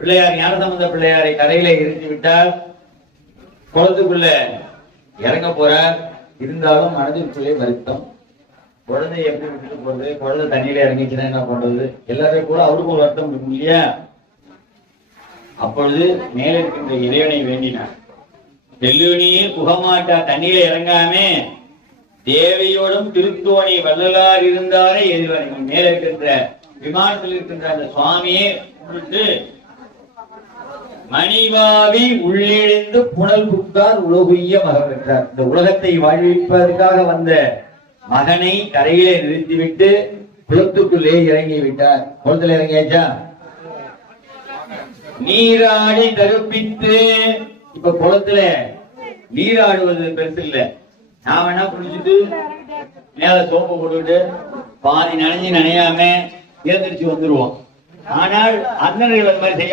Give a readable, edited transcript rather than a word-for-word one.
பிள்ளையார் ஞானசம்பந்த பிள்ளையாரை கரையில இருந்து விட்டால் குளத்துக்குள்ள இறங்க போறார். இருந்தாலும் மனதிற்குள்ளே வருத்தம். குழந்தை எப்படி விட்டுட்டு போறது, குழந்தை தண்ணியில இறங்கிச்சுன்னா என்ன பண்றது, எல்லாரும் கூட அவருக்கு ஒரு வருத்தம் இருக்கும் இல்லையா? அப்பொழுது மேல இருக்கின்ற இறைவனை வேண்டினார். தெல்லுவனியே புகமாட்டா, தண்ணியில இறங்காம தேவையோடும் திருத்தோணி வள்ளலார் இருந்தாரே எதிர்வனை மேல இருக்கின்ற விமானத்தில் இருக்கின்ற அந்த சுவாமியே விட்டு மணிவாவி உள்ளிழிந்து புனல் புக்கார் உலகுய்ய மகன் பெற்றார். இந்த உலகத்தை வாழ்விப்பதற்காக வந்த மகனை கரையிலே நிறுத்திவிட்டு குளத்துக்குள்ளே இறங்கி விட்டார். குளத்துல இறங்கியாச்சா? நீராடி தருப்பித்து. இப்ப குளத்துல நீராடுவது பெருசு இல்ல. நான் வேணா குளிச்சுட்டு மேல சோப்பு போட்டுட்டு பாதி நனைஞ்சு நனையாம எழுந்திரிச்சு வந்துருவோம். ஆனால் அண்ணர்கள் அது மாதிரி செய்ய